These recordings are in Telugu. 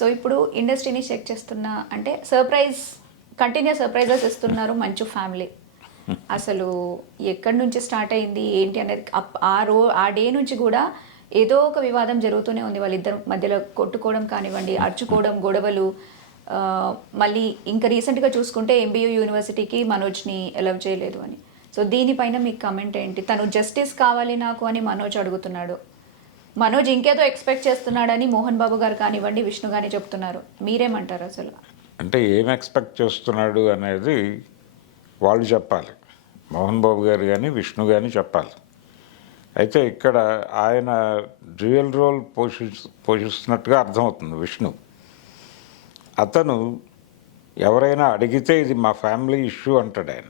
సో ఇప్పుడు ఇండస్ట్రీని చెక్ చేస్తున్నా అంటే కంటిన్యూస్ సర్ప్రైజెస్ ఇస్తున్నారు మంచు ఫ్యామిలీ. అసలు ఎక్కడి నుంచి స్టార్ట్ అయింది ఏంటి అనేది ఆ డే నుంచి కూడా ఏదో ఒక వివాదం జరుగుతూనే ఉంది. వాళ్ళిద్దరు మధ్యలో కొట్టుకోవడం కానివ్వండి, అరుచుకోవడం, గొడవలు. మళ్ళీ ఇంకా రీసెంట్గా చూసుకుంటే ఎంబీయూ యూనివర్సిటీకి మనోజ్ని అలౌ చేయలేదు అని. సో దీనిపైన మీకు కమెంట్ ఏంటి? తను జస్టిస్ కావాలి నాకు అని మనోజ్ అడుగుతున్నాడు. మనోజ్ ఇంకేదో ఎక్స్పెక్ట్ చేస్తున్నాడని మోహన్ బాబు గారు కానివ్వండి, విష్ణు గాని చెప్తున్నారు. మీరేమంటారు అసలు? అంటే ఏం ఎక్స్పెక్ట్ చేస్తున్నాడు అనేది వాళ్ళు చెప్పాలి. మోహన్ బాబు గారు కానీ విష్ణు కానీ చెప్పాలి. అయితే ఇక్కడ ఆయన డ్యూయల్ రోల్ పోషిస్తున్నట్టుగా అర్థమవుతుంది విష్ణు. అతను ఎవరైనా అడిగితే ఇది మా ఫ్యామిలీ ఇష్యూ అంటాడు ఆయన.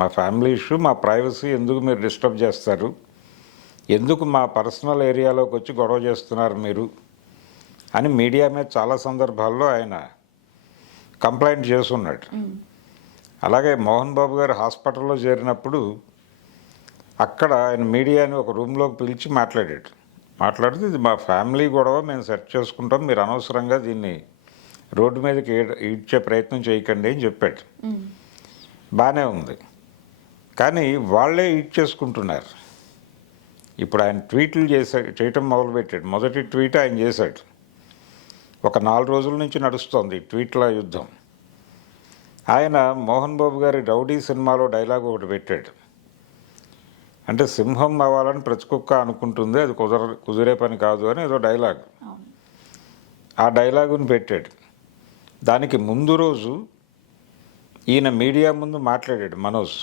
మా ఫ్యామిలీ ఇష్యూ, మా ప్రైవసీ ఎందుకు మీరు డిస్టర్బ్ చేస్తారు, ఎందుకు మా పర్సనల్ ఏరియాలోకి వచ్చి గొడవ చేస్తున్నారు మీరు అని మీడియా మీద చాలా సందర్భాల్లో ఆయన కంప్లైంట్ చేస్తున్నాడు. అలాగే మోహన్ బాబు గారు హాస్పిటల్లో చేరినప్పుడు అక్కడ ఆయన మీడియాని ఒక రూమ్లోకి పిలిచి మాట్లాడితే ఇది మా ఫ్యామిలీ గొడవ, మేము సెట్ చేసుకుంటాం, మీరు అనవసరంగా దీన్ని రోడ్డు మీదకి ఈడ్చే ప్రయత్నం చేయకండి అని చెప్పాడు. బాగానే ఉంది, కానీ వాళ్ళే ఈడ్ చేసుకుంటున్నారు. ఇప్పుడు ఆయన ట్వీట్లు చేయటం మొదలుపెట్టాడు. మొదటి ట్వీట్ ఆయన చేశాడు. ఒక 4 రోజుల నుంచి నడుస్తోంది ట్వీట్ల యుద్ధం. ఆయన మోహన్ బాబు గారి రౌడీ సినిమాలో డైలాగ్ ఒకటి పెట్టాడు. అంటే సింహం అవ్వాలని ప్రతి కుక్క అనుకుంటుంది, అది కుదిరే పని కాదు అని ఏదో డైలాగ్. ఆ డైలాగుని పెట్టాడు. దానికి ముందు రోజు ఈయన మీడియా ముందు మాట్లాడాడు మనోజ్.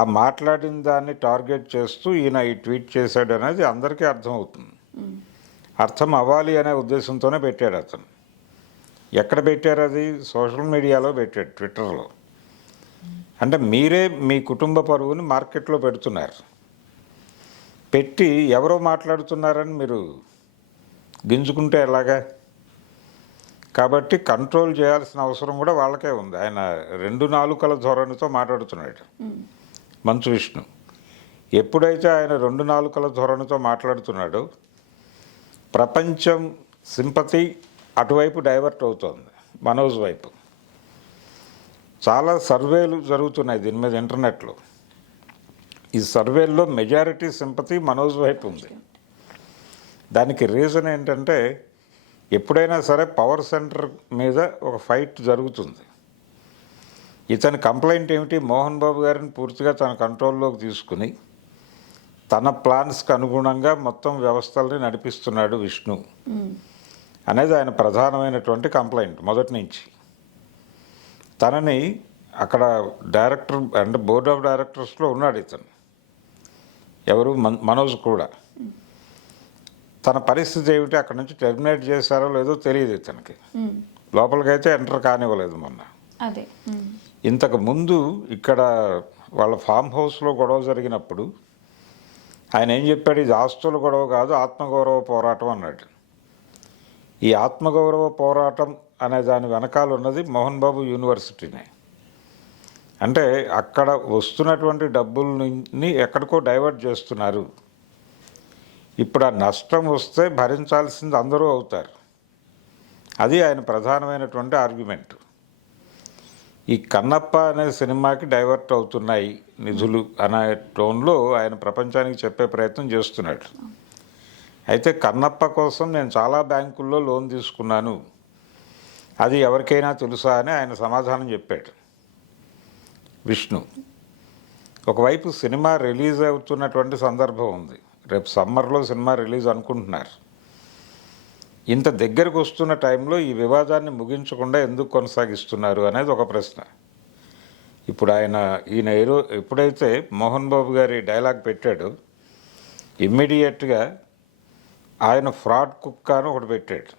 ఆ మాట్లాడిన దాన్ని టార్గెట్ చేస్తూ ఈయన ఈ ట్వీట్ చేశాడు అనేది అందరికీ అర్థమవుతుంది. అర్థం అవ్వాలి అనే ఉద్దేశంతోనే పెట్టాడు అతను. ఎక్కడ పెట్టారు? అది సోషల్ మీడియాలో పెట్టాడు, ట్విట్టర్లో. అంటే మీరే మీ కుటుంబ పరువుని మార్కెట్లో పెడుతున్నారు. పెట్టి ఎవరో మాట్లాడుతున్నారని మీరు గింజుకుంటే ఎలాగా? కాబట్టి కంట్రోల్ చేయాల్సిన అవసరం కూడా వాళ్ళకే ఉంది. ఆయన 2 నాలుకల ధోరణితో మాట్లాడుతున్నాడు మంచు విష్ణు. ఎప్పుడైతే ఆయన 2 నాలుకల ధోరణితో మాట్లాడుతున్నాడో ప్రపంచం సింపతి అటువైపు డైవర్ట్ అవుతోంది, మనోజ్ వైపు. చాలా సర్వేలు జరుగుతున్నాయి దీని మీద ఇంటర్నెట్లో. ఈ సర్వేల్లో మెజారిటీ సింపతి మనోజ్ వైపు ఉంది. దానికి రీజన్ ఏంటంటే ఎప్పుడైనా సరే పవర్ సెంటర్ మీద ఒక ఫైట్ జరుగుతుంది. ఇతని కంప్లైంట్ ఏమిటి? మోహన్ బాబు గారిని పూర్తిగా తన కంట్రోల్లోకి తీసుకుని తన ప్లాన్స్కి అనుగుణంగా మొత్తం వ్యవస్థల్ని నడిపిస్తున్నాడు విష్ణు అనేది ఆయన ప్రధానమైనటువంటి కంప్లైంట్ మొదటి నుంచి. తనని అక్కడ డైరెక్టర్ అంటే బోర్డ్ ఆఫ్ డైరెక్టర్స్లో ఉన్నాడు ఇతను. ఎవరు? మనోజ్ కూడా. తన పరిస్థితి ఏమిటి? అక్కడ నుంచి టెర్మినేట్ చేశారో లేదో తెలియదు ఇతనికి. లోపలికైతే ఎంటర్ కానివ్వలేదు మొన్న. అదే ఇంతకు ముందు ఇక్కడ వాళ్ళ ఫామ్ హౌస్లో గొడవ జరిగినప్పుడు ఆయన ఏం చెప్పాడు? ఇది ఆస్తుల గొడవ కాదు, ఆత్మగౌరవ పోరాటం అన్నాడు. ఈ ఆత్మగౌరవ పోరాటం అనే దాని వెనకాల ఉన్నది మోహన్ బాబు యూనివర్సిటీనే. అంటే అక్కడ వస్తున్నటువంటి డబ్బుల్ని ఎక్కడికో డైవర్ట్ చేస్తున్నారు. ఇప్పుడు ఆ నష్టం వస్తే భరించాల్సింది అందరూ అవుతారు. అది ఆయన ప్రధానమైనటువంటి ఆర్గ్యుమెంట్. ఈ కన్నప్ప అనే సినిమాకి డైవర్ట్ అవుతున్నాయి నిధులు అనే టోన్లో ఆయన ప్రపంచానికి చెప్పే ప్రయత్నం చేస్తున్నాడు. అయితే కన్నప్ప కోసం నేను చాలా బ్యాంకుల్లో లోన్ తీసుకున్నాను, అది ఎవరికైనా తెలుసా అని ఆయన సమాధానం చెప్పాడు విష్ణు. ఒకవైపు సినిమా రిలీజ్ అవుతున్నటువంటి సందర్భం ఉంది. రేపు సమ్మర్లో సినిమా రిలీజ్ అనుకుంటున్నారు. ఇంత దగ్గరకు వస్తున్న టైంలో ఈ వివాదాన్ని ముగించకుండా ఎందుకు కొనసాగిస్తున్నారు అనేది ఒక ప్రశ్న. ఇప్పుడు ఈయన ఎప్పుడైతే మోహన్ బాబు గారి డైలాగ్ పెట్టాడో ఇమ్మీడియట్గా ఆయన ఫ్రాడ్ కుక్క అని ఒకటి పెట్టాడు.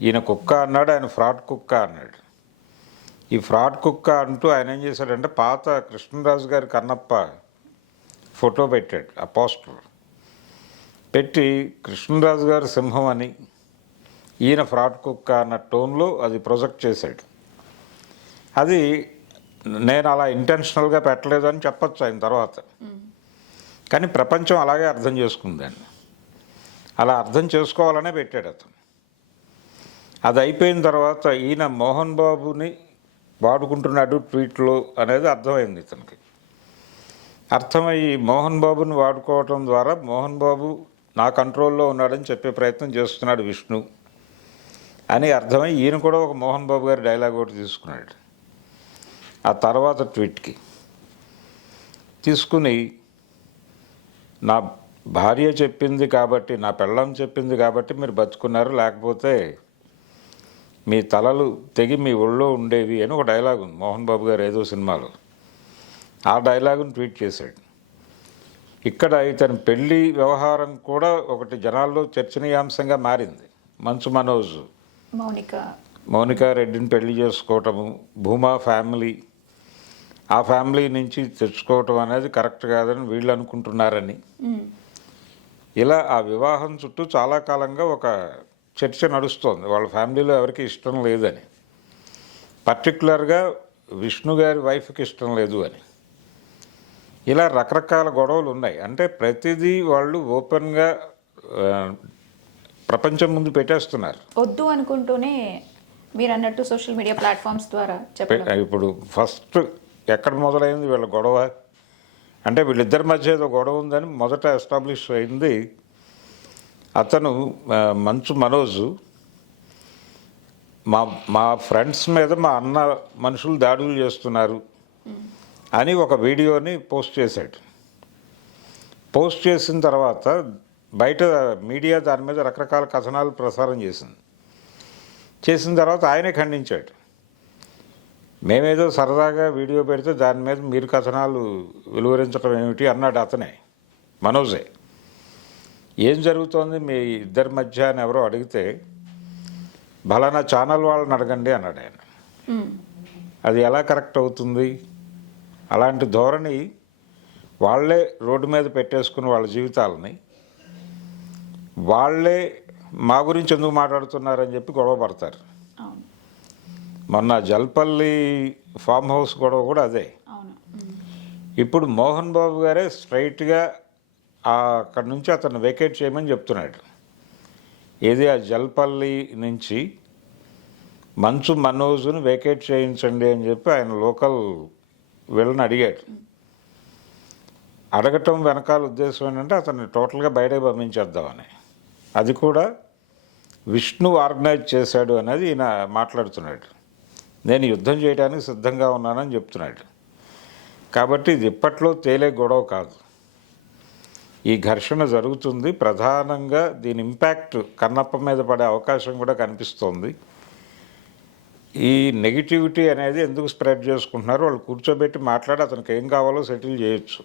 ఈయన కుక్క అన్నాడు, ఆయన ఫ్రాడ్ కుక్క అన్నాడు. ఈ ఫ్రాడ్ కుక్క అంటూ ఆయన ఏం చేశాడంటే పాత కృష్ణరాజు గారి కన్నప్ప ఫోటో పెట్టాడు. ఆ పోస్టర్ పెట్టి కృష్ణరాజు గారు సింహం అని, ఈయన ఫ్రాడ్ కుక్క అన్న టోన్లో అది ప్రొజెక్ట్ చేశాడు. అది నేను అలా ఇంటెన్షనల్గా పెట్టలేదని చెప్పచ్చు ఆయన తర్వాత. కానీ ప్రపంచం అలాగే అర్థం చేసుకుందండి. అలా అర్థం చేసుకోవాలనే పెట్టాడు అతను. అది అయిపోయిన తర్వాత ఈయన మోహన్ బాబుని వాడుకుంటున్నాడు ట్వీట్లో అనేది అర్థమైంది ఇతనికి. అర్థమయ్యి మోహన్ బాబుని వాడుకోవటం ద్వారా మోహన్ బాబు నా కంట్రోల్లో ఉన్నాడని చెప్పే ప్రయత్నం చేస్తున్నాడు విష్ణు అని అర్థమై ఈయన కూడా ఒక మోహన్ బాబు గారి డైలాగ్ ఒకటి తీసుకున్నాడు. ఆ తర్వాత ట్వీట్కి తీసుకుని, నా భార్య చెప్పింది కాబట్టి, నా పెళ్ళాం చెప్పింది కాబట్టి మీరు బతుకున్నారు, లేకపోతే మీ తలలు తెగి మీ ఒళ్ళో ఉండేవి అని ఒక డైలాగ్ ఉంది మోహన్ బాబు గారు ఏదో సినిమాలో. ఆ డైలాగును ట్వీట్ చేశాడు. ఇక్కడ ఇతని పెళ్లి వ్యవహారం కూడా ఒకటి జనాల్లో చర్చనీయాంశంగా మారింది. మంచు మనోజ్ మౌనికా రెడ్డిని పెళ్లి చేసుకోవటము, భూమా ఫ్యామిలీ, ఆ ఫ్యామిలీ నుంచి తెచ్చుకోవటం అనేది కరెక్ట్ కాదని వీళ్ళు అనుకుంటున్నారని, ఇలా ఆ వివాహం చుట్టూ చాలా కాలంగా ఒక చర్చ నడుస్తోంది. వాళ్ళ ఫ్యామిలీలో ఎవరికి ఇష్టం లేదని, పర్టికులర్గా విష్ణు గారి వైఫ్కి ఇష్టం లేదు అని, ఇలా రకరకాల గొడవలు ఉన్నాయి. అంటే ప్రతిదీ వాళ్ళు ఓపెన్గా ప్రపంచం ముందు పెట్టేస్తున్నారు. వద్దు అనుకుంటూనే మీరు అన్నట్టు సోషల్ మీడియా ప్లాట్ఫామ్స్ ద్వారా చెప్పడం. ఇప్పుడు ఫస్ట్ ఎక్కడ మొదలైంది వీళ్ళ గొడవ అంటే, వీళ్ళిద్దరి మధ్య ఏదో గొడవ ఉందని మొదట ఎస్టాబ్లిష్ అయింది. అతను మంచు మనోజ్ మా ఫ్రెండ్స్ మీద మా అన్న మనుషులు దాడులు చేస్తున్నారు అని ఒక వీడియోని పోస్ట్ చేశాడు. పోస్ట్ చేసిన తర్వాత బయట మీడియా దాని మీద రకరకాల కథనాలు ప్రసారం చేసిన తర్వాత ఆయనే ఖండించాడు. మేమేదో సరదాగా వీడియో పెడితే దాని మీద మీరు కథనాలు వెలువరించడం ఏమిటి అన్నాడు అతనే, మనోజే. ఏం జరుగుతోంది మీ ఇద్దరి మధ్య అని ఎవరో అడిగితే, బలానా ఛానల్ వాళ్ళని అడగండి అన్నాడు ఆయన. అది ఎలా కరెక్ట్ అవుతుంది? అలాంటి ధోరణి వాళ్ళే రోడ్డు మీద పెట్టేసుకుని వాళ్ళ జీవితాలని వాళ్ళే మా గురించి ఎందుకు మాట్లాడుతున్నారని చెప్పి గొడవ పడతారు. మొన్న జల్పల్లి ఫామ్ హౌస్ గొడవ కూడా అదే. ఇప్పుడు మోహన్ బాబు గారే స్ట్రైట్గా అక్కడి నుంచి అతను వెకేట్ చేయమని చెప్తున్నాడు. ఏది ఆ జల్పల్లి నుంచి మంచు మనోజ్ను వెకేట్ చేయించండి అని చెప్పి ఆయన లోకల్ వీళ్ళని అడిగాడు. అడగటం వెనకాల ఉద్దేశం ఏంటంటే అతన్ని టోటల్గా బయటకు పంపించేద్దామని. అది కూడా విష్ణు ఆర్గనైజ్ చేశాడు అనేది ఈయన మాట్లాడుతున్నాడు. నేను యుద్ధం చేయడానికి సిద్ధంగా ఉన్నానని చెప్తున్నాడు. కాబట్టి ఇది ఇప్పట్లో తేలే గొడవ కాదు. ఈ ఘర్షణ జరుగుతుంది. ప్రధానంగా దీని ఇంపాక్ట్ కన్నప్ప మీద పడే అవకాశం కూడా కనిపిస్తోంది. ఈ నెగిటివిటీ అనేది ఎందుకు స్ప్రెడ్ చేసుకుంటున్నారు? వాళ్ళు కూర్చోబెట్టి మాట్లాడి అతనికి ఏం కావాలో సెటిల్ చేయొచ్చు.